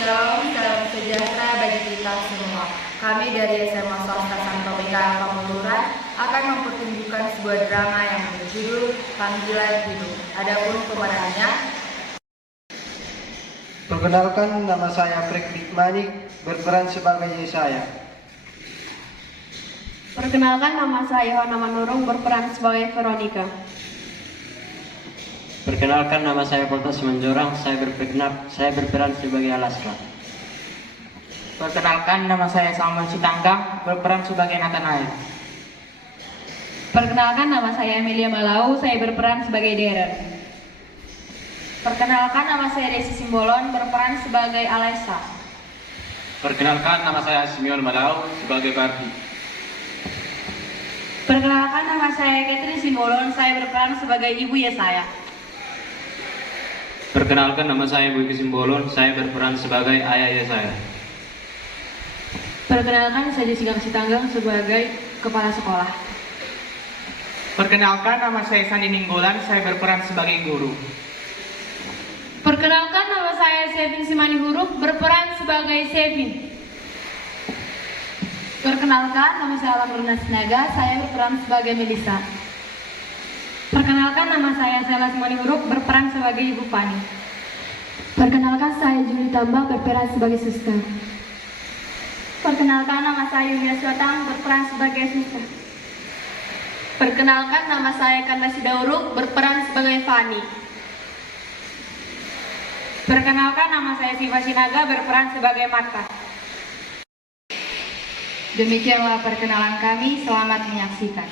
Shalom, salam sejahtera bagi kita semua. Kami dari SMA Swasta Santo Mikael Pamuluran akan mempertunjukkan sebuah drama yang berjudul Panggilan Hidup. Adapun pemerannya, perkenalkan, nama saya Fredrik Manik, berperan sebagai Yesaya. Perkenalkan, nama saya Yohana Manurung, berperan sebagai Veronica. Perkenalkan, nama saya Polta Simanjorang, saya berperan sebagai Alaska. Perkenalkan, nama saya Samuel Sitanggang, berperan sebagai Nathanael. Perkenalkan, nama saya Emilia Malau, saya berperan sebagai Darren. Perkenalkan, nama saya Desi Simbolon, berperan sebagai Alessa. Perkenalkan, nama saya Simeon Malau sebagai Bardi. Perkenalkan, nama saya Catherine Simbolon, saya berperan sebagai Ibu Yesaya. Perkenalkan, nama saya Budi Simbolon, saya berperan sebagai ayah Yesaya. Perkenalkan, saya Jessica Sitanggang sebagai kepala sekolah. Perkenalkan, nama saya Sandi Ninggolan, saya berperan sebagai guru. Perkenalkan, nama saya Sevin Simani Huruf, berperan sebagai Sevin. Perkenalkan, nama saya Alam Runa Sinaga, saya berperan sebagai Melissa. Perkenalkan, nama saya Sela Simani Huruf, berperan sebagai Ibu Fani. Perkenalkan, saya Juli Tambah, berperan sebagai Suster. Perkenalkan, nama saya Yulia Suatang, berperan sebagai Suster. Perkenalkan, nama saya Kanda Sidauruk, berperan sebagai Fani. Perkenalkan, nama saya Siva Sinaga, berperan sebagai Marta. Demikianlah perkenalan kami, selamat menyaksikan.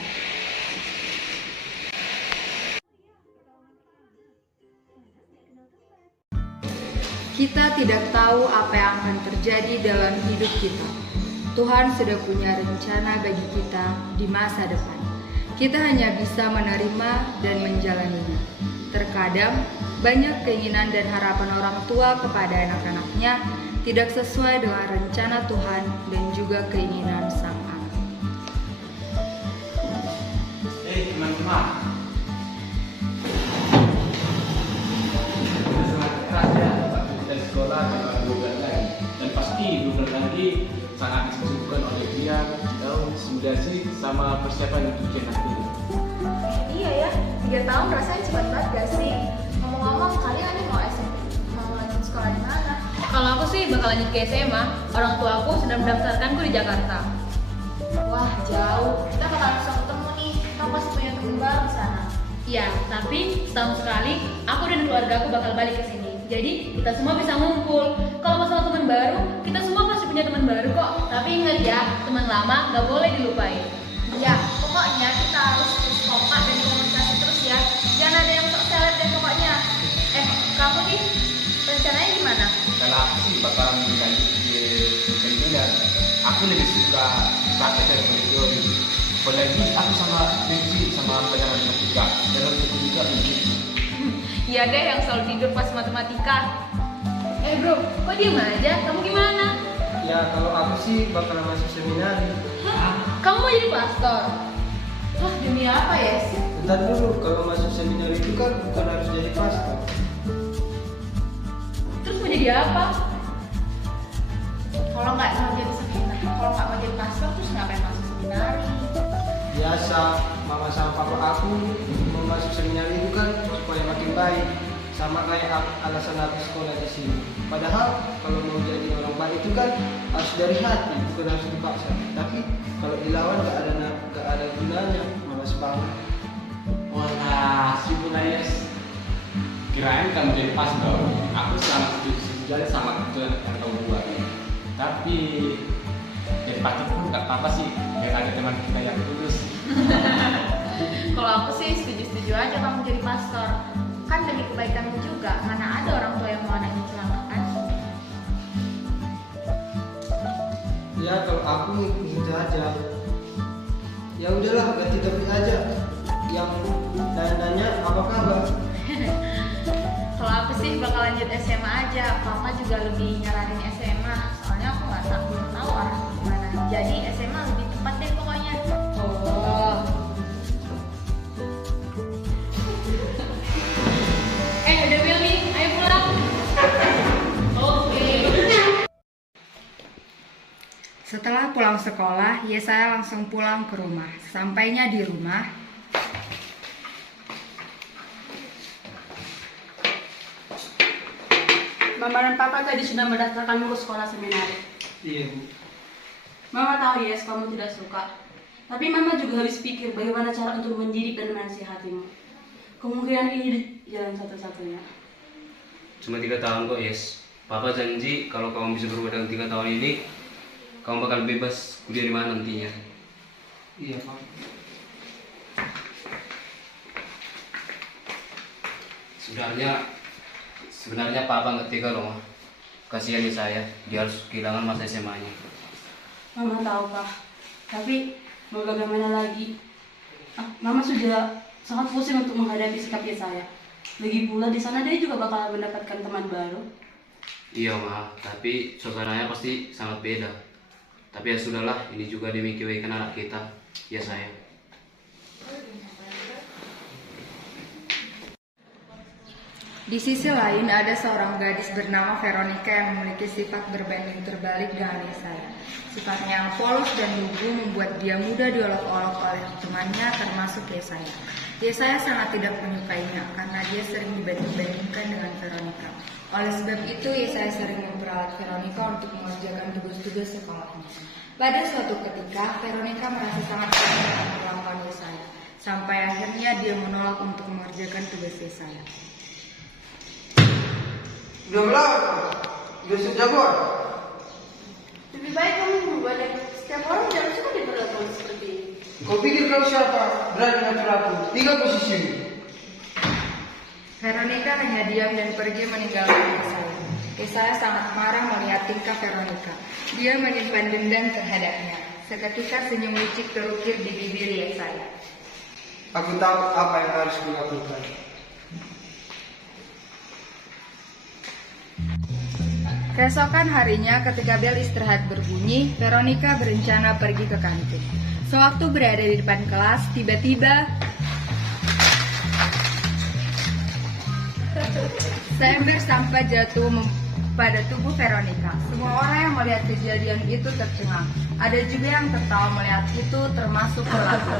kita tidak tahu apa yang akan terjadi dalam hidup kita. Tuhan sudah punya rencana bagi kita di masa depan. Kita hanya bisa menerima dan menjalaninya. Terkadang, banyak keinginan dan harapan orang tua kepada anak-anaknya tidak sesuai dengan rencana Tuhan dan juga keinginan sang anak. Teman-teman, dari sekolah cuma 2 bulan lagi, dan pasti 2 bulan lagi sangat disibukkan oleh dia daun simulasi sama persiapan untuk ujian nanti. Iya ya, 3 tahun rasanya cepat banget gak sih? Ngomong-ngomong, kalian nih mau lanjut sekolah di mana? Kalau aku sih bakal lanjut ke SMA. Orang tua aku sudah mendaftarkanku di Jakarta. Wah, jauh. Kita bakal langsung ketemu nih. Kamu pasti punya teman baru di sana. Iya, tapi setahun sekali aku dan keluarga aku bakal balik ke sini. Jadi kita semua bisa ngumpul. Kalau masalah teman baru, kita semua pasti punya teman baru kok. Tapi ingat ya, teman lama gak boleh dilupain. Iya, pokoknya kita harus terus kompak dan komunikasi terus ya. Jangan ada yang sok seleb deh pokoknya. Kamu nih, rencananya gimana? Kalau aku sih bakalan berlanjut di keinginan. Aku lebih suka praktek daripada teori. Apalagi aku sama Benji sama pelajaran matematika dan harus juga ini. Iya deh, yang selalu tidur pas matematika. Bro, kok diem aja? Kamu gimana? Ya, kalau aku sih bakalan masuk seminari. Kamu mau jadi pastor? Wah, demi apa ya? Bentar dulu, kalau masuk seminari itu kan bukan harus jadi pastor. Terus mau jadi apa? Kalau nggak mau jadi seminari, kalau nggak mau jadi pastor, terus ngapain masuk seminari? Biasa, mama sama papa aku mau masuk seminari itu kan supaya makin baik. Sama kayak alasan aku sekolah di sini. Padahal kalau mau jadi orang baik itu kan harus dari hati, bukan harus dipaksa. Tapi kalau dilawan gak ada gunanya, malas banget. Wah, sibuk Yes. Kirain kamu jadi pastor. Aku sangat setuju sama keputusan yang kau buat. Tapi jadi pastor pun gak apa-apa sih, biar ada teman kita yang tulus. Kalau aku sih setuju-setuju aja kamu jadi pastor. Kan demi kebaikanmu juga, mana ada orang tua yang mau anaknya celaka kan? Ya kalau aku gitu aja. Ya udahlah, ganti topik aja. Yang nanya apa kabar? Kalau aku sih bakal lanjut SMA aja. Papa juga lebih nyaranin SMA. Soalnya aku belum tahu arah kemana. Jadi SMA lebih tepat deh pokoknya. Oh. Udah bel nih, ayo pulang. Oke. Setelah pulang sekolah, Yesaya langsung pulang ke rumah. Sampainya di rumah, Mama dan Papa tadi sudah mendaftarkanmu ke sekolah seminari. Iya, Bu. Mama tahu Yes, kamu tidak suka. Tapi Mama juga harus pikir bagaimana cara untuk mendidik dan menasihatimu. Kemungkinan ini jalan satu-satunya. Cuma 3 tahun kok, Yes. Papa janji kalau kamu bisa berubah dalam 3 tahun ini, kamu bakal bebas kuliah di mana nantinya. Iya, Pak. Sebenarnya Papa nggak tega loh, Ma. Kasihan di saya, dia harus kehilangan masa SMA-nya. Mama tahu Pak. Tapi mau bagaimana lagi? Mama sudah sangat pusing untuk menghadapi sikap Yesaya. Lagi pula di sana dia juga bakal mendapatkan teman baru. Iya, Ma, tapi suasananya pasti sangat beda. Tapi ya sudahlah, ini juga demi kebaikan anak kita, ya saya. di sisi lain ada seorang gadis bernama Veronica yang memiliki sifat berbanding terbalik dengan Yesaya. Sifatnya yang polos dan lugu membuat dia mudah diolok-olok oleh temannya termasuk Yesaya. Yesaya sangat tidak menyukainya karena dia sering dibanding-bandingkan dengan Veronica. Oleh sebab itu, Yesaya sering memperalat Veronica untuk mengerjakan tugas-tugas sekolahnya. Pada suatu ketika, Veronica merasa sangat kecewa dengan perlakuan Yesaya, sampai akhirnya dia menolak untuk mengerjakan tugas Yesaya. Udah melawan, udah sejagoan. Lebih baik kamu membuat setiap orang jangan suka diperlakukan seperti ini. Kau pikir kau siapa? Berani ngatur aku. 3 posisimu. Veronica hanya diam dan pergi meninggalkan Yesaya. Yesaya sangat marah melihat tingkah Veronica. Dia menyimpan dendam terhadapnya. Seketika senyum licik terukir di bibir Yesaya. Aku tahu apa yang harus kulakukan. Keesokan harinya ketika bel istirahat berbunyi, Veronica berencana pergi ke kantin. Sewaktu berada di depan kelas, tiba-tiba seember sampah jatuh pada tubuh Veronica. Semua orang yang melihat kejadian itu tercengang. Ada juga yang tertawa melihat itu, termasuk pelaku.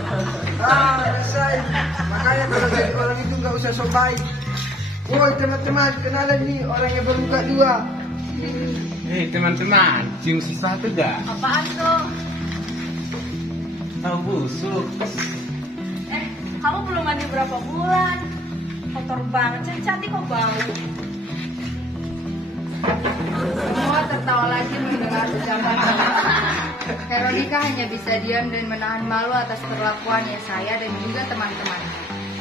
Selesai. Makanya kalau jadi orang itu nggak usah sok baik. Woi teman-teman, kenalan nih orang yang bermuka 2. Hei teman-teman, cium sesuatu gak? Apaan tuh? Tahu busuk. Kamu belum mandi berapa bulan? Kotor banget, cantik kok bau. Semua tertawa lagi mendengar ucapan Veronica hanya bisa diam dan menahan malu atas perlakuan Yesaya dan juga teman-temannya.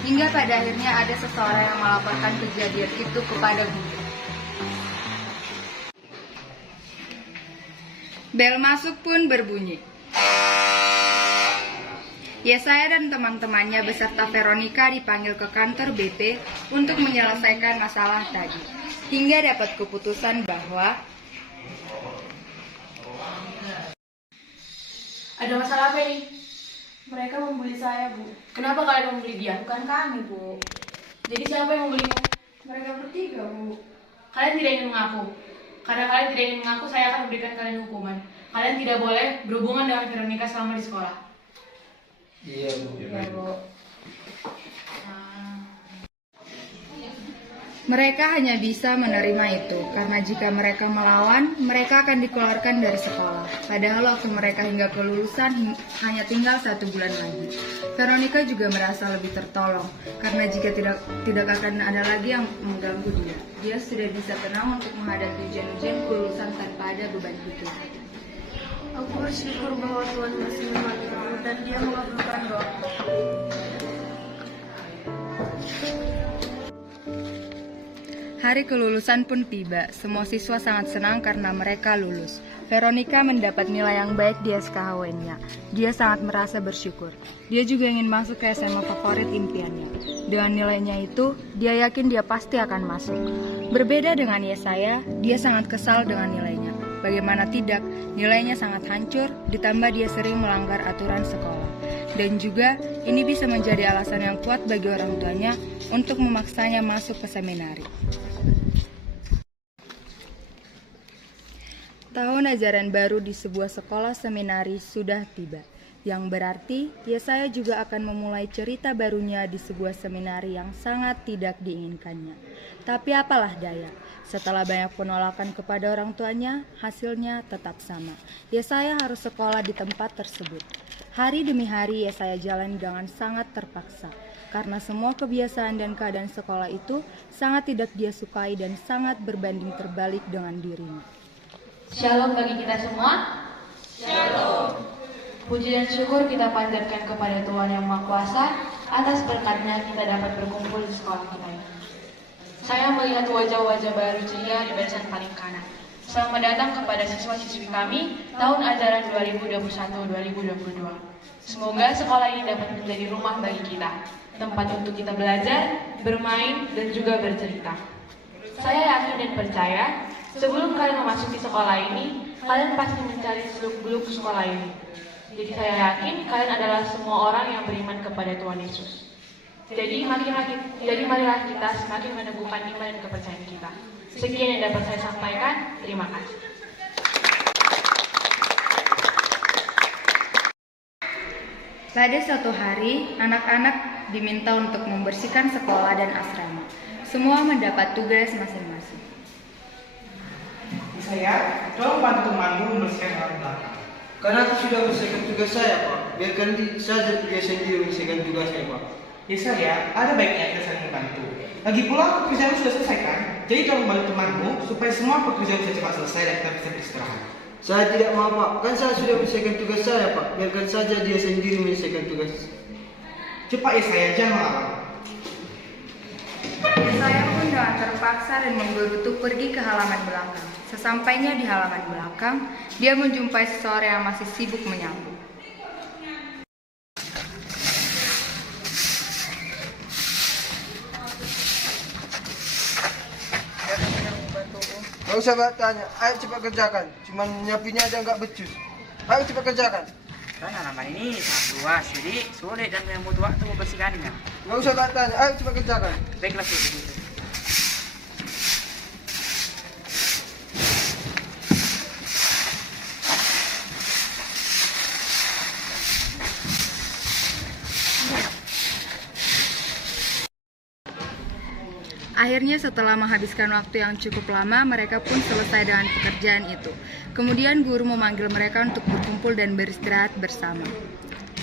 Hingga pada akhirnya ada seseorang yang melaporkan kejadian itu kepada guru. Bel masuk pun berbunyi. Yesaya dan teman-temannya beserta Veronica dipanggil ke kantor BP untuk menyelesaikan masalah tadi. Hingga dapat keputusan bahwa Ada masalah apa ini? Mereka membuli saya, Bu. Kenapa kalian membuli dia? Bukan kami, Bu. Jadi siapa yang membulimu? Mereka bertiga, Bu. Kalian tidak ingin mengaku. Karena kalian tidak ingin mengaku, saya akan memberikan kalian hukuman. Kalian tidak boleh berhubungan dengan Veronica selama di sekolah. Iya, Bu. Ya, Bu. mereka hanya bisa menerima itu, karena jika mereka melawan, mereka akan dikeluarkan dari sekolah. Padahal waktu mereka hingga kelulusan hanya tinggal 1 bulan lagi. Veronica juga merasa lebih tertolong, karena jika tidak akan ada lagi yang mengganggu dia. Dia sudah bisa tenang untuk menghadapi ujian-ujian kelulusan tanpa ada beban hidup. Aku bersyukur bahwa Tuhan masih memanggilku dan Dia mengabulkan doaku. Hari kelulusan pun tiba. Semua siswa sangat senang karena mereka lulus. Veronica mendapat nilai yang baik di SKHUN-nya. Dia sangat merasa bersyukur. Dia juga ingin masuk ke SMA favorit impiannya. Dengan nilainya itu, dia yakin dia pasti akan masuk. Berbeda dengan Yesaya, dia sangat kesal dengan nilainya. Bagaimana tidak, nilainya sangat hancur, ditambah dia sering melanggar aturan sekolah. Dan juga, ini bisa menjadi alasan yang kuat bagi orang tuanya untuk memaksanya masuk ke seminari. Tahun ajaran baru di sebuah sekolah seminari sudah tiba, yang berarti Yesaya juga akan memulai cerita barunya di sebuah seminari yang sangat tidak diinginkannya. Tapi apalah daya, setelah banyak penolakan kepada orang tuanya, hasilnya tetap sama. Yesaya harus sekolah di tempat tersebut. Hari demi hari Yesaya jalan dengan sangat terpaksa, karena semua kebiasaan dan keadaan sekolah itu sangat tidak dia sukai dan sangat berbanding terbalik dengan dirinya. Shalom bagi kita semua. Shalom. Puji dan syukur kita panjatkan kepada Tuhan Yang Maha Kuasa atas berkat-Nya kita dapat berkumpul di sekolah kita ini. Saya melihat wajah-wajah baru ceria di barisan paling kanan. Selamat datang kepada siswa-siswi kami tahun ajaran 2021-2022. Semoga sekolah ini dapat menjadi rumah bagi kita, tempat untuk kita belajar, bermain, dan juga bercerita. Saya yakin dan percaya, sebelum kalian memasuki sekolah ini, kalian pasti mencari seluk-beluk sekolah ini. Jadi saya yakin kalian adalah semua orang yang beriman kepada Tuhan Yesus. Jadi marilah kita semakin meneguhkan iman dan kepercayaan kita. Sekian yang dapat saya sampaikan. Terima kasih. Pada suatu hari, anak-anak diminta untuk membersihkan sekolah dan asrama. Semua mendapat tugas masing-masing. Saya, tolong bantu temanmu membersihkan halaman belakang. Karena aku sudah menyelesaikan tugas saya, Pak. Biarkan saja dia sendiri menyelesaikan tugasnya, Pak. Ya saya, ada baiknya kita saling membantu. Lagi pula pekerjaan sudah selesai kan? Jadi tolong bantu temanmu supaya semua pekerjaan bisa cepat selesai dan kita bisa beristirahat. Saya tidak mau, Pak. Kan saya sudah menyelesaikan tugas saya, Pak. Biarkan saja dia sendiri menyelesaikan tugas. Cepat ya saya, jangan melawan. Yesaya pun dengan terpaksa dan menggerutu pergi ke halaman belakang. Sesampainya di halaman belakang, dia menjumpai seseorang yang masih sibuk menyapu. Gak usah tanya, ayo cepat kerjakan. Cuman nyapinya aja nggak becus. Ayo cepat kerjakan. Kan halaman ini sangat luas, jadi sulit dan butuh waktu membersihkannya. Gak usah tanya, ayo cepat kerjakan. Baiklah begitu. Akhirnya setelah menghabiskan waktu yang cukup lama, mereka pun selesai dengan pekerjaan itu. Kemudian guru memanggil mereka untuk berkumpul dan beristirahat bersama.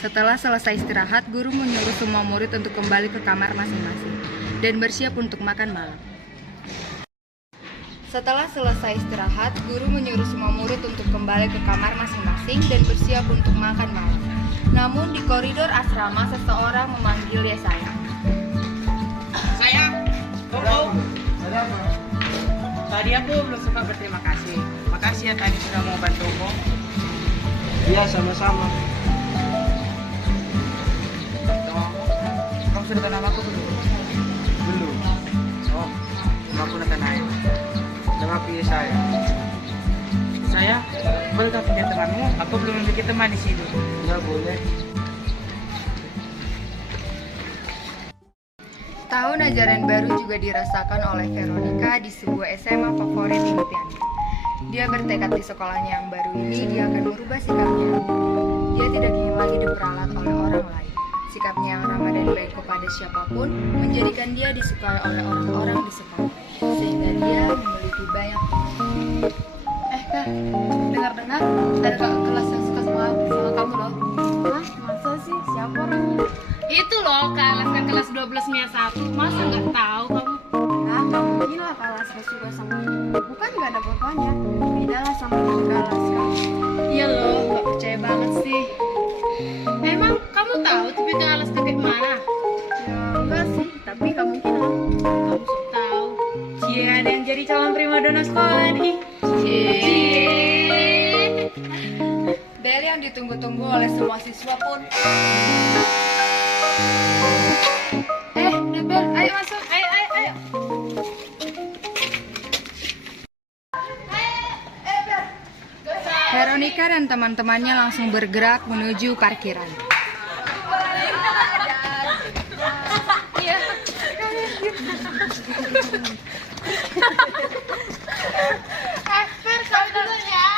Setelah selesai istirahat, guru menyuruh semua murid untuk kembali ke kamar masing-masing dan bersiap untuk makan malam. Setelah selesai istirahat, guru menyuruh semua murid untuk kembali ke kamar masing-masing dan bersiap untuk makan malam. Namun di koridor asrama, seseorang memanggil Yesaya. Ada apa? Tadi aku belum sempat berterima kasih. Makasih ya tadi sudah mau bantuku. Iya, sama-sama. Kamu sudah tahu nama aku belum? Belum. Oh, nama aku Nathanael. Nama aku Yesaya. Saya, bolehkah punya temanmu? Aku belum memiliki teman di sini. Ya, boleh. Tahun ajaran baru juga dirasakan oleh Veronica di sebuah SMA favorit impiannya. Dia bertekad di sekolahnya yang baru ini dia akan merubah sikapnya. Dia tidak ingin lagi diperalat oleh orang lain. Sikapnya yang ramah dan baik kepada siapapun menjadikan dia disukai oleh orang-orang di sekolah, sehingga dia memiliki banyak teman. Kak, dengar-dengar ada kakak kelas yang suka sama kamu loh. Hah? Masa sih? Siapa orangnya? Itu loh kelas kan kelas 12 Mia 1. Masa nggak tahu kamu? Nah, nggak mungkin lah kelas gak suka sama ini. Bukan nggak ada bapaknya. Beda lah sama kelas kan. Iya loh, nggak percaya banget sih. Emang kamu tahu tipikal alas kayak mana? Ya enggak sih, tapi nggak mungkin lah. Kamu sudah tahu. Cie, ada yang jadi calon primadona sekolah nih. Bel yang ditunggu-tunggu oleh semua siswa pun. Bel, ayo masuk. Ayo. Veronica dan teman-temannya langsung bergerak menuju parkiran. Ver, kau dulu ya.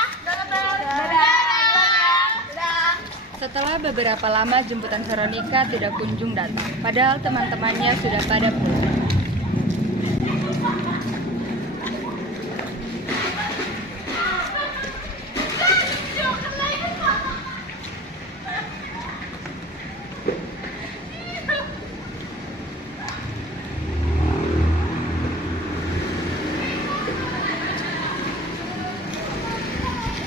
beberapa lama jemputan Veronica tidak kunjung datang, padahal teman-temannya sudah pada pulang.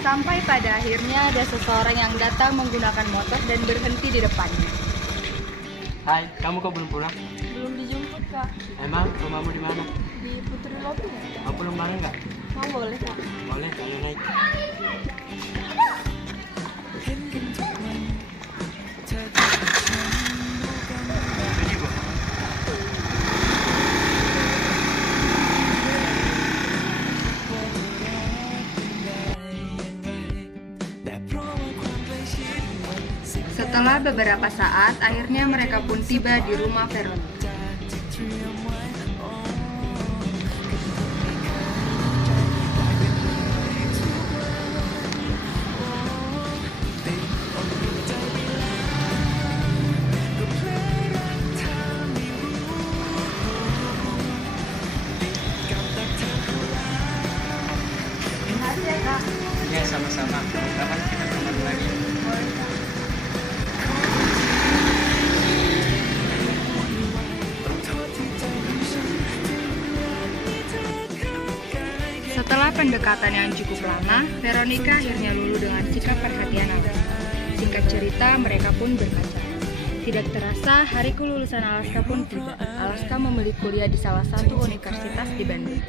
Sampai pada akhirnya ada seseorang yang datang menggunakan motor dan berhenti di depannya. Hai, kamu kok belum pulang? Belum dijemput, Kak. Emang rumahmu di mana? Di Putri Lobby. Mau pulang bareng nggak? Mau boleh, Kak? Boleh, ayo naik. Setelah beberapa saat, akhirnya mereka pun tiba di rumah Veronica. Ya, sama-sama. Kapan kita ketemu lagi? Setelah pendekatan yang cukup lama, Veronica akhirnya luluh dengan sikap perhatian Alaska. Singkat cerita, mereka pun berpacaran. Tidak terasa, hari kelulusan Alaska pun tiba. Alaska memilih kuliah di salah satu universitas di Bandung,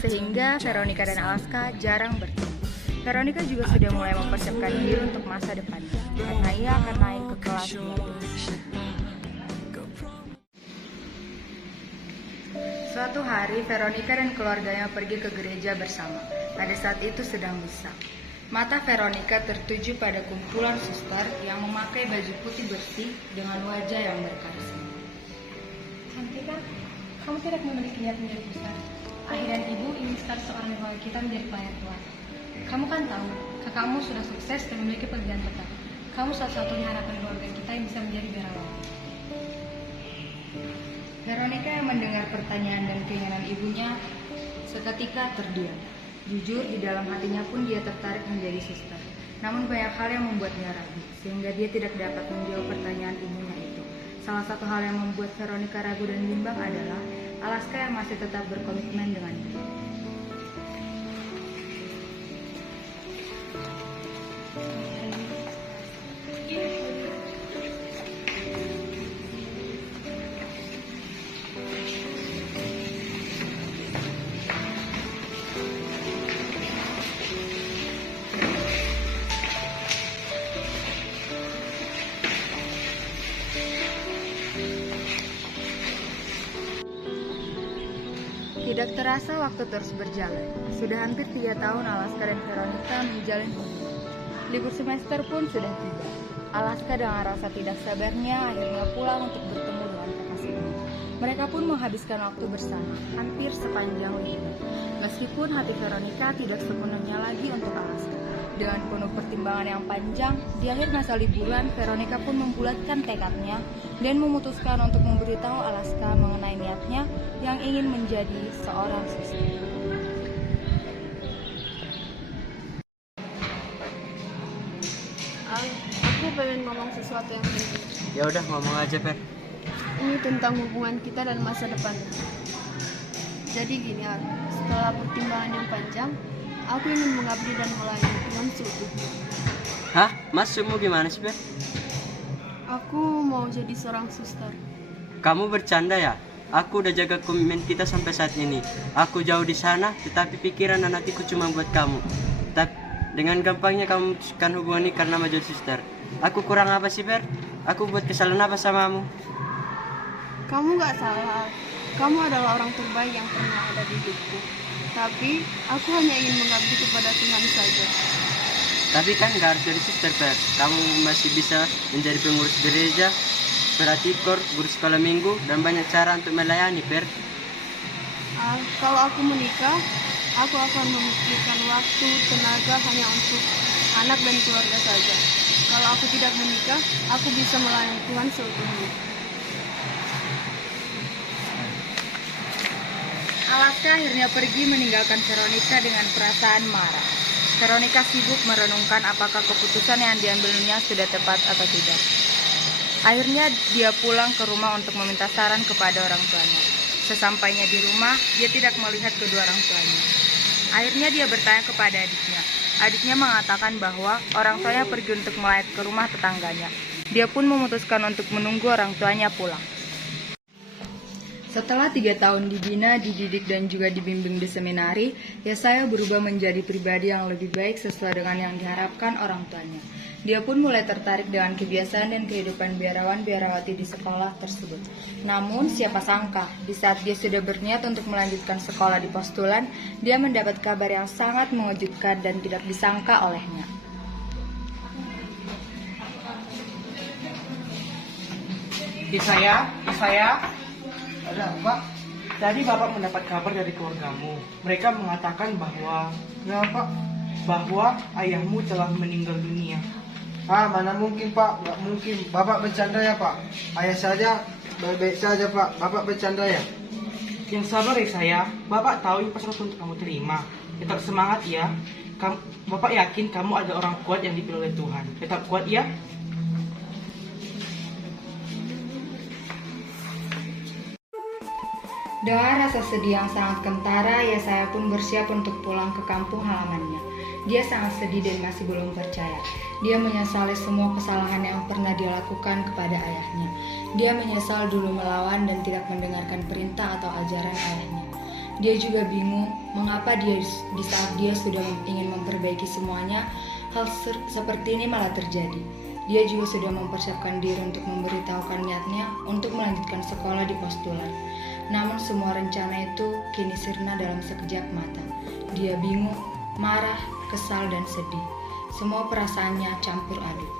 sehingga Veronica dan Alaska jarang bertemu. Veronica juga sudah mulai mempersiapkan diri untuk masa depannya, karena ia akan naik ke kelas 12. Suatu hari, Veronica dan keluarganya pergi ke gereja bersama. Pada saat itu sedang misa. Mata Veronica tertuju pada kumpulan suster yang memakai baju putih bersih dengan wajah yang berkarisma. Cantika, kamu tidak memiliki niat menjadi besar. Akhirnya ibu ingin sekali seorang pegawai kita menjadi pelayan Tuhan. Kamu kan tahu, kakakmu sudah sukses dan memiliki pekerjaan tetap. Kamu satu-satunya anak dari keluarga kita yang bisa menjadi biarawan. Veronica yang mendengar pertanyaan dan keinginan ibunya seketika terdiam. Jujur, di dalam hatinya pun dia tertarik menjadi suster. Namun banyak hal yang membuatnya ragu, sehingga dia tidak dapat menjawab pertanyaan ibunya itu. Salah satu hal yang membuat Veronica ragu dan bimbang adalah Alaska yang masih tetap berkomitmen dengan dia. Tidak terasa waktu terus berjalan. Sudah hampir 3 tahun Alaska dan Veronica menjalin hubungan. Libur semester pun sudah tiba. Alaska dengan rasa tidak sabarnya akhirnya pulang untuk bertemu dengan kekasihnya. Mereka pun menghabiskan waktu bersama, hampir sepanjang liburan. Meskipun hati Veronica tidak sepenuhnya lagi untuk Alaska. Dengan penuh pertimbangan yang panjang, di akhir masa liburan, Veronica pun membulatkan tekadnya dan memutuskan untuk memberitahu Alaska mengenai niatnya yang ingin menjadi seorang suster. Aku pengen ngomong sesuatu yang penting. Ya udah, ngomong aja, Fer. Ini tentang hubungan kita dan masa depan. Jadi gini, Al, setelah pertimbangan yang panjang, aku ingin mengabdi dan melayani Tuhan seutuhnya. Hah? Maksudmu gimana sih, Fer? Aku mau jadi seorang suster. Kamu bercanda ya? Aku udah jaga komitmen kita sampai saat ini. Aku jauh di sana, tetapi pikiran dan hatiku cuma buat kamu. Tapi dengan gampangnya kamu memutuskan hubungan ini karena mau jadi suster. Aku kurang apa sih, Fer? Aku buat kesalahan apa samamu? Kamu gak salah. Kamu adalah orang terbaik yang pernah ada di hidupku. Tapi aku hanya ingin mengabdi kepada Tuhan saja. Tapi kan gak harus jadi suster, Fer. Kamu masih bisa menjadi pengurus gereja, peratikor, guru sekolah minggu, dan banyak cara untuk melayani, Fer. Kalau aku menikah, aku akan memikirkan waktu, tenaga hanya untuk anak dan keluarga saja. Kalau aku tidak menikah, aku bisa melayani Tuhan seutuhnya. Alaska akhirnya pergi meninggalkan Veronica dengan perasaan marah. Veronica sibuk merenungkan apakah keputusan yang diambilnya sudah tepat atau tidak. Akhirnya dia pulang ke rumah untuk meminta saran kepada orang tuanya. Sesampainya di rumah, dia tidak melihat kedua orang tuanya. Akhirnya dia bertanya kepada adiknya. Adiknya mengatakan bahwa orang tuanya pergi untuk melayat ke rumah tetangganya. Dia pun memutuskan untuk menunggu orang tuanya pulang. Setelah 3 tahun dibina, dididik, dan juga dibimbing di seminari, Yesaya berubah menjadi pribadi yang lebih baik sesuai dengan yang diharapkan orang tuanya. Dia pun mulai tertarik dengan kebiasaan dan kehidupan biarawan-biarawati di sekolah tersebut. Namun, siapa sangka, di saat dia sudah berniat untuk melanjutkan sekolah di postulan, dia mendapat kabar yang sangat mengejutkan dan tidak disangka olehnya. Yesaya, Ada apa? tadi Bapak mendapat kabar dari keluargamu. Mereka mengatakan bahwa ayahmu telah meninggal dunia. Mana mungkin Pak, nggak mungkin. Bapak bercanda ya Pak? Ayah saja baik-baik saja Pak, Bapak bercanda ya? Yang sabar Yesaya, Bapak tahu yang pasal untuk kamu terima. Tetap semangat ya. Bapak yakin kamu ada orang kuat yang dipilih oleh Tuhan. Tetap kuat ya. Dengan rasa sedih yang sangat kentara, Yesaya pun bersiap untuk pulang ke kampung halamannya. Dia sangat sedih dan masih belum percaya. Dia menyesali semua kesalahan yang pernah dia lakukan kepada ayahnya. Dia menyesal dulu melawan dan tidak mendengarkan perintah atau ajaran ayahnya. Dia juga bingung mengapa di saat dia sudah ingin memperbaiki semuanya, hal seperti ini malah terjadi. Dia juga sudah mempersiapkan diri untuk memberitahukan niatnya untuk melanjutkan sekolah di postulan. Namun semua rencana itu kini sirna dalam sekejap mata. Dia bingung, marah, kesal, dan sedih. Semua perasaannya campur aduk.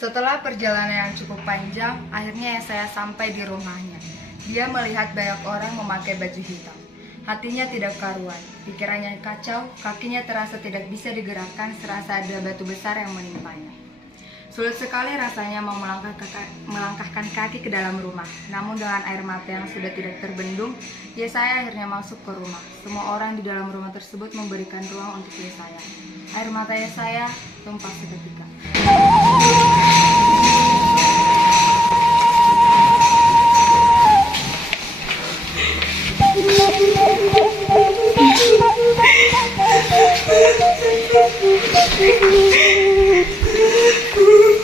Setelah perjalanan yang cukup panjang, akhirnya Yesaya sampai di rumahnya. Dia melihat banyak orang memakai baju hitam. Hatinya tidak karuan, pikirannya kacau, kakinya terasa tidak bisa digerakkan serasa ada batu besar yang menimpanya. Sulit sekali rasanya mau melangkahkan kaki ke dalam rumah. Namun dengan air mata yang sudah tidak terbendung, Yesaya akhirnya masuk ke rumah. Semua orang di dalam rumah tersebut memberikan ruang untuk Yesaya. Air mata Yesaya tumpah seketika.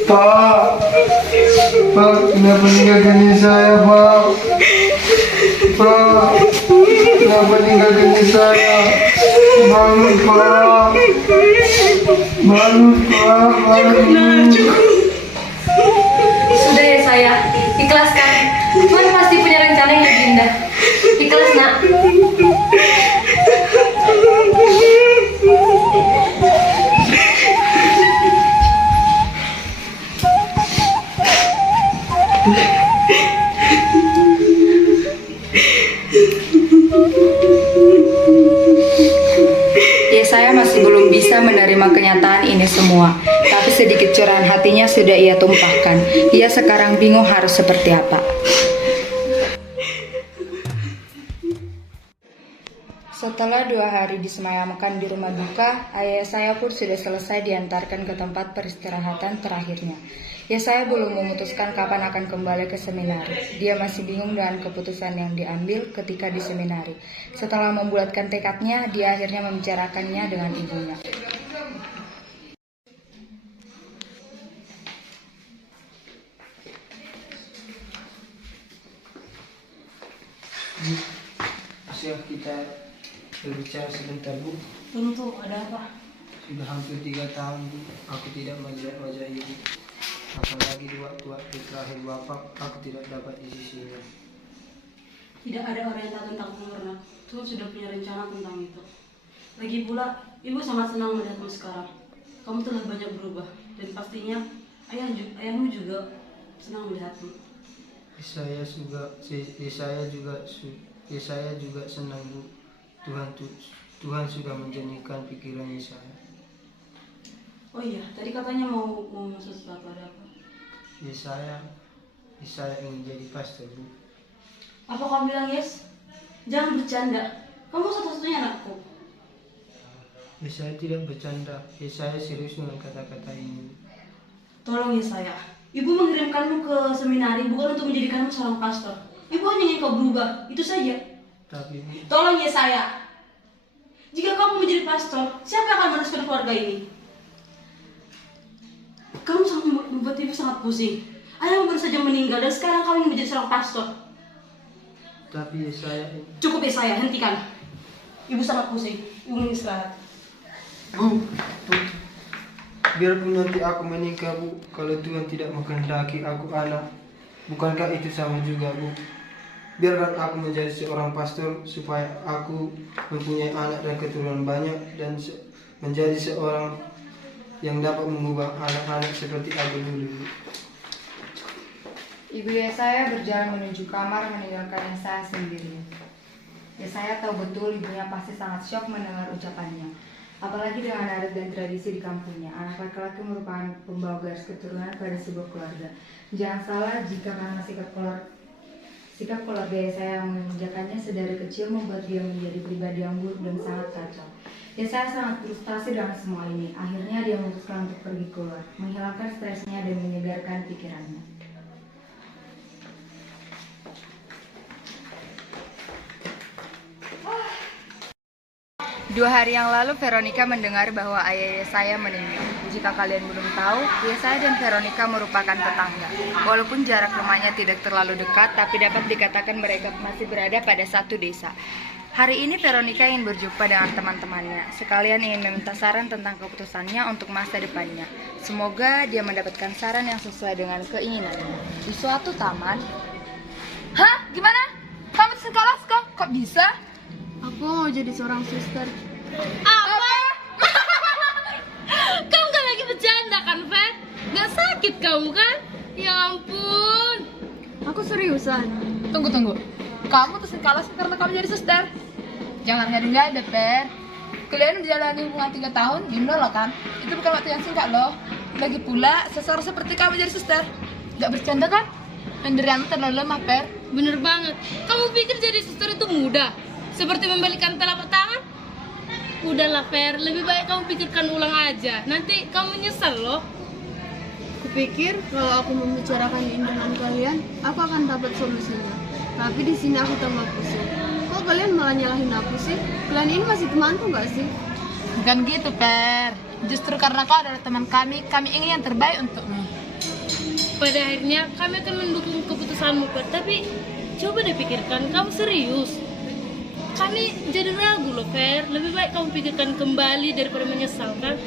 Pak, kenapa meninggalkan saya, Pak? Pak, kenapa meninggalkan saya? Bangun, Pak. Bangun, Pak. Bangun. Sudah ya saya, ikhlaskan. Tuhan pasti punya rencana yang lebih indah. Ikhlas nak. Yesaya masih belum bisa menerima kenyataan ini semua, tapi sedikit curahan hatinya sudah ia tumpahkan. Ia sekarang bingung harus seperti apa. Setelah 2 hari disemayamkan di rumah duka, ayah Yesaya pun sudah selesai diantarkan ke tempat peristirahatan terakhirnya. Yesaya belum memutuskan kapan akan kembali ke seminari. Dia masih bingung dengan keputusan yang diambil ketika di seminari. Setelah membulatkan tekadnya, dia akhirnya membicarakannya dengan ibunya. Bisa kita berbicara sebentar, Bu? Tentu, ada apa? Sudah hampir 3 tahun, Bu. Aku tidak melihat wajah Ibu. Apalagi di waktu-waktu terakhir Bapak, aku tidak dapat di sisinya. Tidak ada orang yang tak tentang Murna. Tuhan sudah punya rencana tentang itu. Lagi pula, Ibu sangat senang melihatmu sekarang. Kamu telah banyak berubah. Dan pastinya, ayahmu juga senang melihatmu. Saya juga Yesaya juga senang, Bu. Tuhan sudah menjernihkan pikiran Yesaya. Oh iya, tadi katanya mau sesuatu, ada apa? Yesaya ingin jadi pastor, Bu. Apa kamu bilang yes? Jangan bercanda. Kamu satu-satunya anakku. Yesaya tidak bercanda. Yesaya serius dengan kata-kata ini. Tolong Yesaya. Ibu mengirimkanmu ke seminari bukan untuk menjadikanmu seorang pastor. Ibu hanya ingin kau berubah, itu saja. Tapi Tolong Yesaya. Jika kamu menjadi pastor, siapa yang akan meneruskan keluarga ini? Kamu sangat membuat ibu sangat pusing. Ayahmu baru saja meninggal dan sekarang kamu ingin menjadi seorang pastor. Tapi Yesaya... Cukup Yesaya, hentikan. Ibu sangat pusing. Ibu ingin istirahat. Bu, biarpun nanti aku menikah, Bu, kalau Tuhan tidak menghendaki aku anak, bukankah itu sama juga, Bu? Biarkan aku menjadi seorang pastor supaya aku mempunyai anak dan keturunan banyak dan menjadi seorang yang dapat mengubah anak-anak seperti aku dulu, Bu. Ibu Yesaya berjalan menuju kamar meninggalkan Yesaya sendirian. Yesaya tahu betul ibunya pasti sangat syok mendengar ucapannya. Apalagi dengan adat dan tradisi di kampungnya, anak laki-laki merupakan pembawa garis keturunan pada sebuah keluarga. Jangan salah jika karena sikap keluarga Yesaya yang memenjakannya sedari kecil membuat dia menjadi pribadi yang buruk dan sangat kacau. Yesaya sangat frustasi dengan semua ini. Akhirnya dia memutuskan untuk pergi keluar, menghilangkan stresnya dan menyegarkan pikirannya. 2 hari yang lalu Veronica mendengar bahwa ayah Yesaya meninggal. Jika kalian belum tahu, Yesaya dan Veronica merupakan tetangga. Walaupun jarak rumahnya tidak terlalu dekat, tapi dapat dikatakan mereka masih berada pada satu desa. Hari ini Veronica ingin berjumpa dengan teman-temannya. Sekalian ingin meminta saran tentang keputusannya untuk masa depannya. Semoga dia mendapatkan saran yang sesuai dengan keinginannya. Di suatu taman. Hah? Gimana? Kamu sekolah kok? Kok bisa? Aku mau jadi seorang suster. Apa? Kamu gak lagi bercanda kan, Fer? Gak sakit kamu kan? Ya ampun. Aku seriusan. Tunggu. Kamu tuh sekolah karena kamu jadi suster. Jangan ngada-ngada, Per. Kalian menjalani hubungan 3 tahun, jomblo loh kan? Itu bukan waktu yang singkat loh. Lagi pula, seseorang seperti kamu jadi suster. Gak bercanda kan? Pendirianmu terlalu lemah, Per. Bener banget. Kamu pikir jadi suster itu mudah? Seperti membalikan telapak tangan? Udahlah, Fer. Lebih baik kamu pikirkan ulang aja. Nanti kamu nyesal loh. Kupikir kalau aku membicarakan ini dengan kalian, aku akan dapat solusinya. Tapi di sini aku tambah pusing. Kok kalian malah nyalahin aku sih? Kalian ini masih temanku nggak sih? Bukan gitu, Per. Justru karena kau adalah teman kami ingin yang terbaik untukmu. Pada akhirnya kami akan mendukung keputusanmu, Per. Tapi coba deh pikirkan, kamu serius? Kami jadi ragu loh, Fer. Lebih baik kamu pikirkan kembali daripada menyesalkan.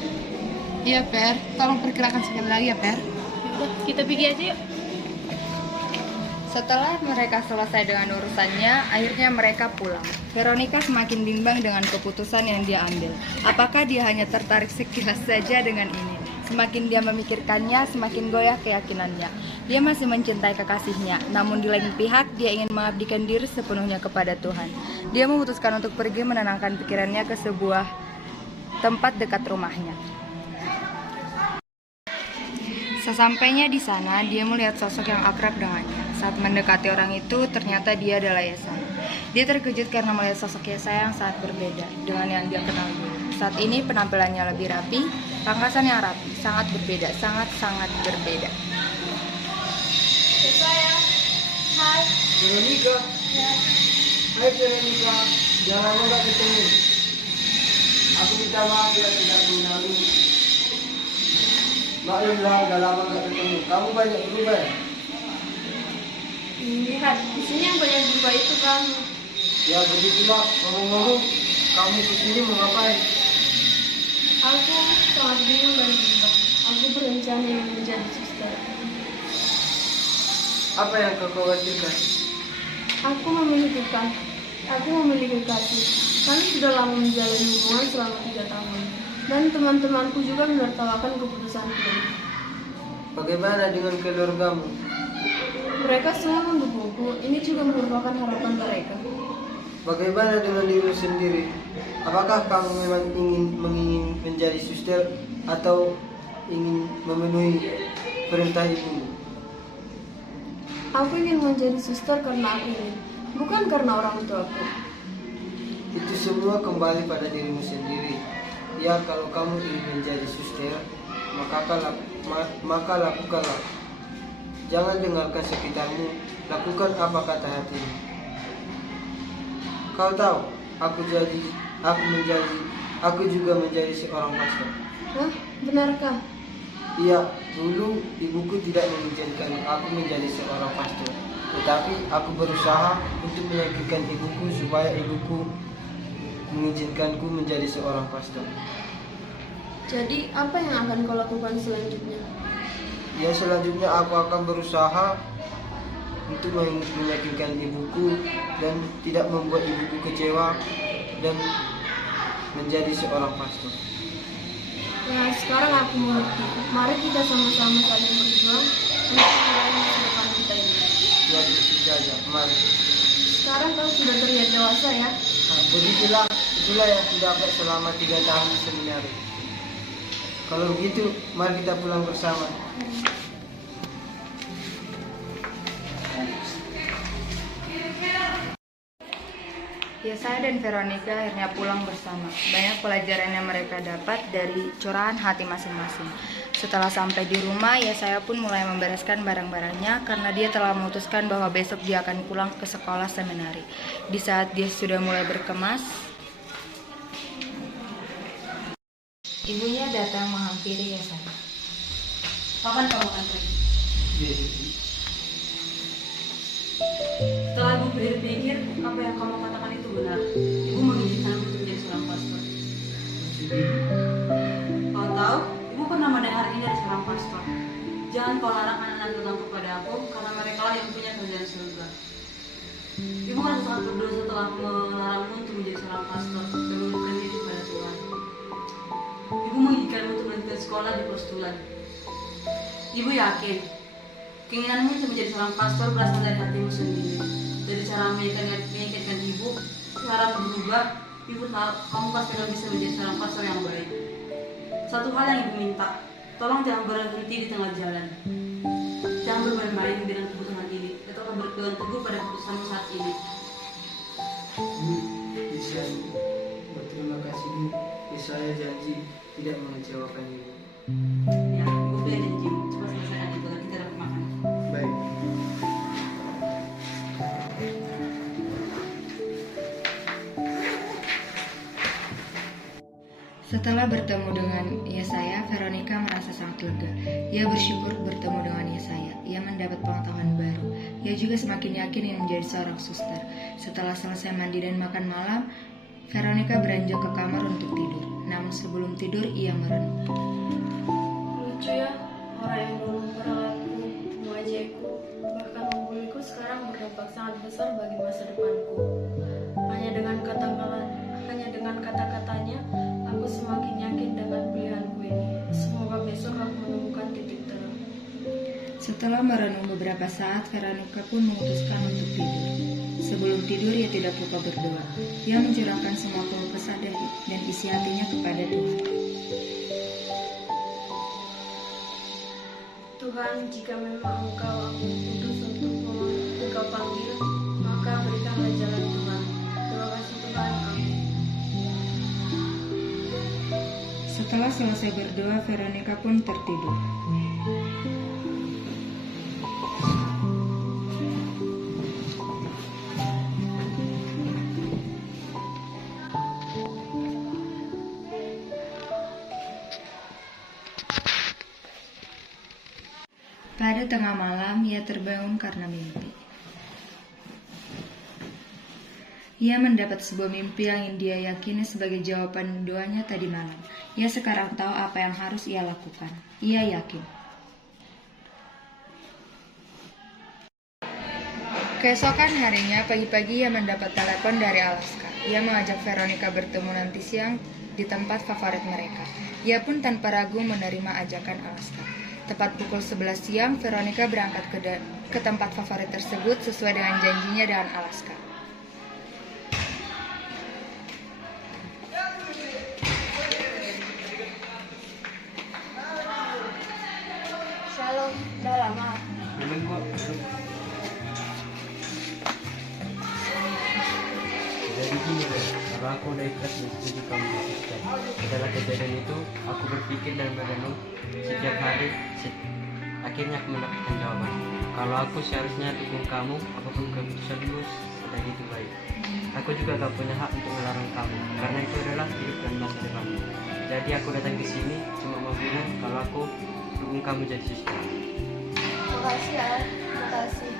Iya, Per. Tolong perkirakan sekali lagi ya, Per. Udah, kita pergi aja yuk. Setelah mereka selesai dengan urusannya, akhirnya mereka pulang. Veronica semakin bimbang dengan keputusan yang dia ambil. Apakah dia hanya tertarik sekilas saja dengan ini? Semakin dia memikirkannya, semakin goyah keyakinannya. Dia masih mencintai kekasihnya, namun di lain pihak dia ingin mengabdikan diri sepenuhnya kepada Tuhan. Dia memutuskan untuk pergi menenangkan pikirannya ke sebuah tempat dekat rumahnya. Sesampainya di sana, dia melihat sosok yang akrab dengannya. Saat mendekati orang itu, ternyata dia adalah Yesaya. Dia terkejut karena melihat sosok Yesaya yang sangat berbeda dengan yang dia kenal dulu. Saat ini penampilannya lebih rapi, pangkasan yang rapi, sangat berbeda, sangat berbeda. Yesaya, hai. Veronica. Ya. Hai Veronica, jangan lama gak ketemu. Aku minta maaf ya tidak mengenalmu. Maklumlah, udah lama gak ketemu. Kamu banyak berubah ya? Lihat, di sini yang banyak berubah itu kamu. Ya begitulah, ngomong-ngomong, kamu kesini mau ngapain? Aku sangat bingung dan bimbang. Aku berencana ingin menjadi suster. Apa yang kau khawatirkan? Aku memiliki kasih. Kami sudah lama menjalani hubungan selama 3 tahun. Dan teman-temanku juga menertawakan keputusanku. Bagaimana dengan keluargamu? Mereka semua mendukungku. Ini juga merupakan harapan mereka. bagaimana dengan dirimu sendiri? Apakah kamu memang ingin menjadi suster atau ingin memenuhi perintah ibumu? Aku ingin menjadi suster karena aku ingin, bukan karena orang tuaku. Itu semua kembali pada dirimu sendiri. Ya, kalau kamu ingin menjadi suster, maka lakukanlah. Jangan dengarkan sekitarmu, lakukan apa kata hatimu. Kau tahu, aku juga menjadi seorang pastor. Hah? Benarkah? Iya, dulu ibuku tidak mengizinkan aku menjadi seorang pastor. Tetapi aku berusaha untuk meyakinkan ibuku supaya ibuku mengizinkanku menjadi seorang pastor. Jadi, apa yang akan kau lakukan selanjutnya? Ya, selanjutnya aku akan berusaha untuk meyakinkan ibuku dan tidak membuat ibuku kecewa dan menjadi seorang pastor. Ya, sekarang aku mengerti. Mari kita sama-sama saling berjuang untuk meraih masa depan kita ini. Ya, begitu saja. Mari. Sekarang kau sudah terlihat dewasa ya. Nah, itulah yang aku dapat selama 3 tahun di seminari. Kalau begitu, mari kita pulang bersama. Ya, saya dan Veronica akhirnya pulang bersama. Banyak pelajaran yang mereka dapat dari curahan hati masing-masing. Setelah sampai di rumah, ya saya pun mulai membereskan barang-barangnya karena dia telah memutuskan bahwa besok dia akan pulang ke sekolah seminari. Di saat dia sudah mulai berkemas, ibunya datang menghampiri ya saya. Kapan kamu akan pergi? Setelah ibu berpikir, apa yang kamu katakan itu benar. Ibu mengizinkan untuk menjadi seorang pastor. Kau tahu, ibu pernah mendengar ini dari seorang pastor. Jangan kau larang anak-anak datang kepada aku, karena mereka lah yang punya kerjaan surga. Ibu kan sangat berdosa telah melarangmu untuk menjadi seorang pastor dan mengundurkan diri kepada Tuhan. Ibu mengizinkanmu untuk melanjutkan sekolah di postulan. Ibu yakin keinginanmu untuk menjadi seorang pastor berasal dari hatimu sendiri. Dari cara meyakinkan ibu, cara berubah, ibu tahu kamu pasti akan bisa menjadi seorang pastor yang baik. Satu hal yang ibu minta, tolong jangan berhenti di tengah jalan. Jangan bermain-main dengan keputusan ini, tetaplah berpegang teguh pada keputusanmu saat ini. Bisa berterima kasih, Bu. Saya janji tidak mengecewakan ibu. Ya, ibu punya janji. Coba selesaikan itu, nanti kita dapat makan. Baik. Setelah bertemu dengan Yesaya, Veronica merasa sangat lega. Ia bersyukur bertemu dengan Yesaya. Ia mendapat pengetahuan baru. Ia juga semakin yakin ingin menjadi seorang suster. Setelah selesai mandi dan makan malam, Veronica beranjak ke kamar untuk tidur. Namun sebelum tidur, ia merenung. Lucu ya, orang yang dulu berlaku, mengajakku, bahkan membuliku sekarang berdampak sangat besar bagi masa depanku. Hanya dengan kata-katanya, aku semakin yakin dengan pilihanku ini. Semoga besok aku menemukan titik terang. Setelah merenung beberapa saat, Veronica pun memutuskan untuk tidur. Sebelum tidur, ia tidak lupa berdoa. Ia mencurahkan semua keluh kesah dan isi hatinya kepada Tuhan. Tuhan, jika memang Engkau aku putus untuk Engkau panggil, maka berikanlah jalan Tuhan. Terima kasih Tuhan. Amin. Setelah selesai berdoa, Veronica pun tertidur. Pada tengah malam, ia terbangun karena mimpi. Ia mendapat sebuah mimpi yang dia yakini sebagai jawaban doanya tadi malam. Ia sekarang tahu apa yang harus ia lakukan. Ia yakin. Keesokan harinya, pagi-pagi ia mendapat telepon dari Alaska. Ia mengajak Veronica bertemu nanti siang di tempat favorit mereka. Ia pun tanpa ragu menerima ajakan Alaska. Tepat pukul 11 siang, Veronica berangkat ke tempat favorit tersebut sesuai dengan janjinya dengan Alaska. aku udah ikhlas dan setuju kamu bersihkan. Setelah kejadian itu, aku berpikir dan merenung setiap hari. Akhirnya aku mendapatkan jawaban. Kalau aku seharusnya dukung kamu, apapun keputusanmu sudah itu baik. Aku juga gak punya hak untuk melarang kamu, karena itu adalah hidup dan masa depanmu. Jadi aku datang ke sini cuma mau bilang kalau aku dukung kamu jadi suster. Makasih ya, makasih.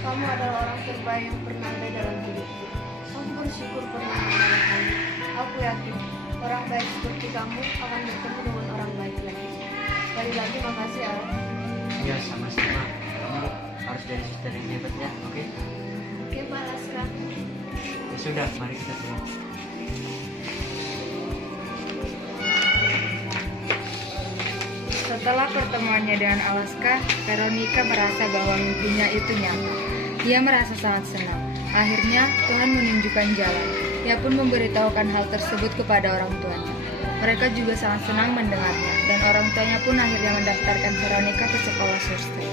Kamu adalah orang terbaik yang pernah ada dalam hidupku. Aku bersyukur pernah mengenal kamu. Aku yakin orang baik seperti kamu akan bertemu dengan orang baik lagi. Sekali lagi makasih ya. Ya sama-sama. Kamu harus jadi suster yang hebat ya, oke? Oke Pak Laskar. Ya sudah, mari kita pulang. Setelah pertemuannya dengan Alaska, Veronica merasa bahwa mimpinya itu nyata. Ia merasa sangat senang. Akhirnya, Tuhan menunjukkan jalan. Ia pun memberitahukan hal tersebut kepada orang tuanya. Mereka juga sangat senang mendengarnya, dan orang tuanya pun akhirnya mendaftarkan Veronica ke sekolah suster.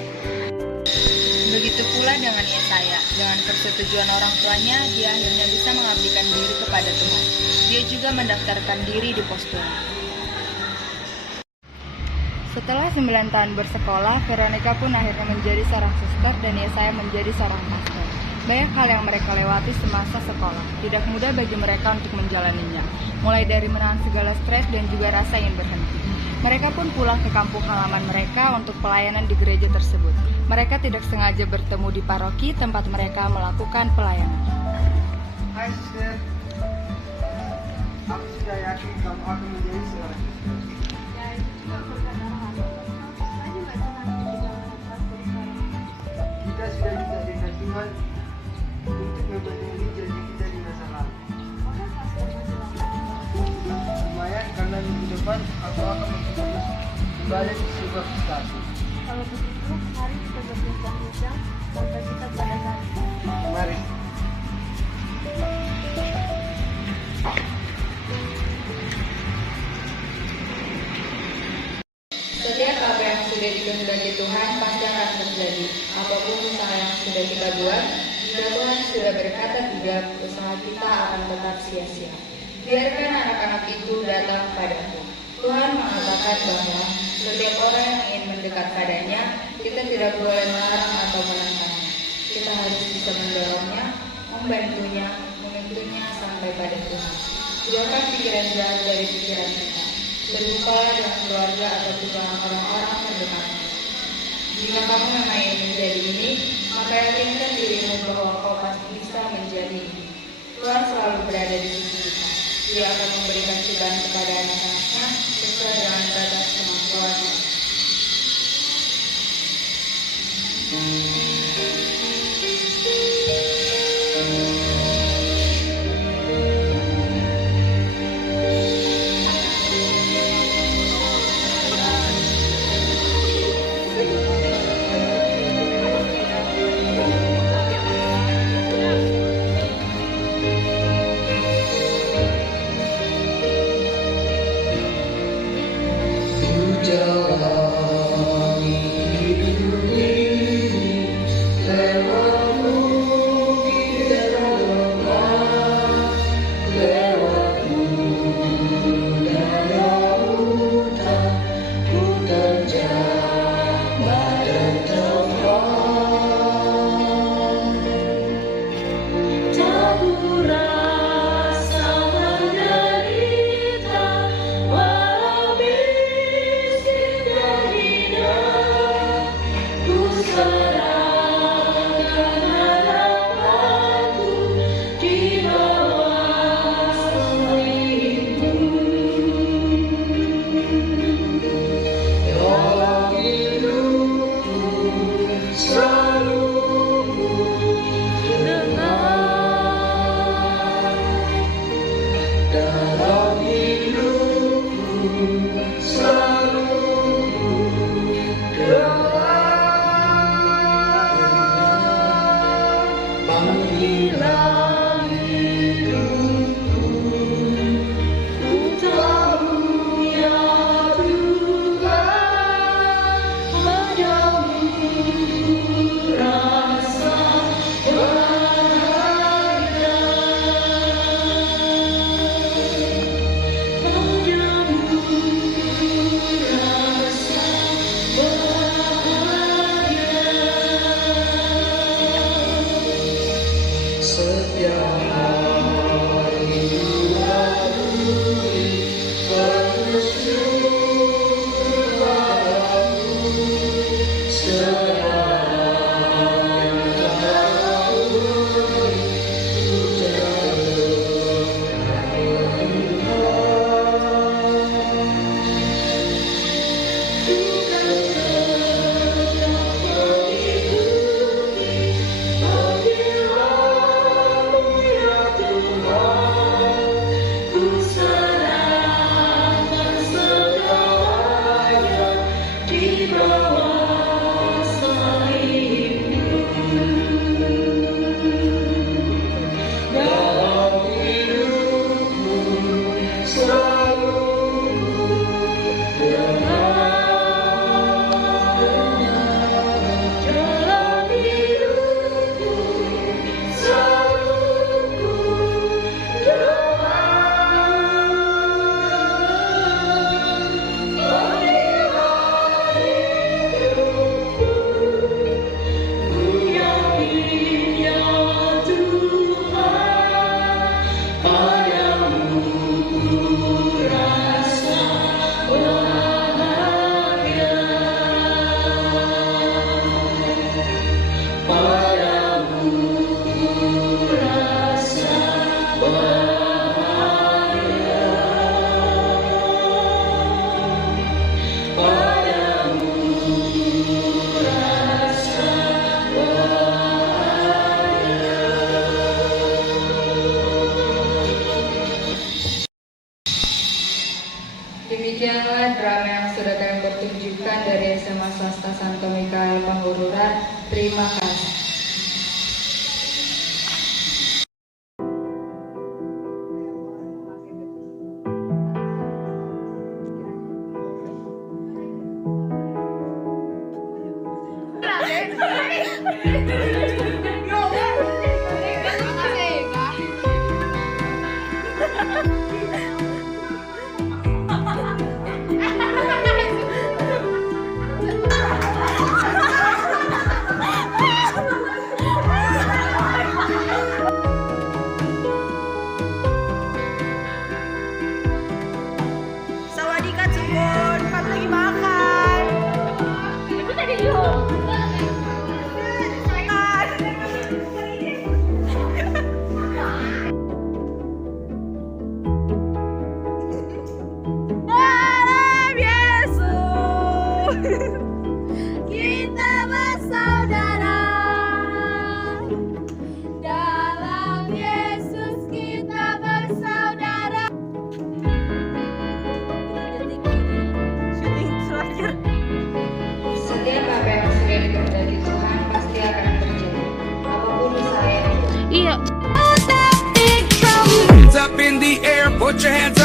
Begitu pula dengan Yesaya. Dengan persetujuan orang tuanya, dia akhirnya bisa mengabdikan diri kepada Tuhan. Dia juga mendaftarkan diri di pos Tuhan. Setelah 9 tahun bersekolah, Veronica pun akhirnya menjadi seorang suster dan Yesaya menjadi seorang pastor. Banyak hal yang mereka lewati semasa sekolah. Tidak mudah bagi mereka untuk menjalaninya. Mulai dari menahan segala stres dan juga rasa ingin berhenti. Mereka pun pulang ke kampung halaman mereka untuk pelayanan di gereja tersebut. Mereka tidak sengaja bertemu di paroki tempat mereka melakukan pelayanan. Hai suster, aku sudah yakin kamu akan menjadi seorang suster. Ya itu juga berkat Allah. Saya juga senang bisa melihat pastor sekarang. Kita sudah ditakdirkan Tuhan untuk memenuhi janji kita di masa lalu. Maka pastor masih lama. Lumayan karena minggu depan aku akan memfokus ibadah di sebuah stasiun. Kalau begitu, mari kita berbincang-bincang sampai kita pada saat itu. Mari. Setiap apa yang sudah dikehendaki Tuhan pasti akan terjadi. Apapun usaha yang sudah kita buat, jika Tuhan sudah berkata tidak, usaha kita akan tetap sia-sia. Biarkan anak-anak itu datang padaku. Tuhan mengatakan bahwa setiap orang yang ingin mendekat padanya, kita tidak boleh melarang atau menentangnya. Kita harus bisa mendorongnya, membantunya, menuntunnya sampai pada Tuhan. Jauhkan pikiran jahat dari pikiran kita. Berbukalah dengan keluarga ataupun dengan orang-orang terdekatmu. Jika kamu memang ingin menjadi ini, maka yakinkan dirimu bahwa kau pasti bisa menjadi ini. Tuhan selalu berada di sisi kita. Dia akan memberikan cobaan kepada anak-anaknya sesuai dengan batas kemampuannya. in the air, put your hands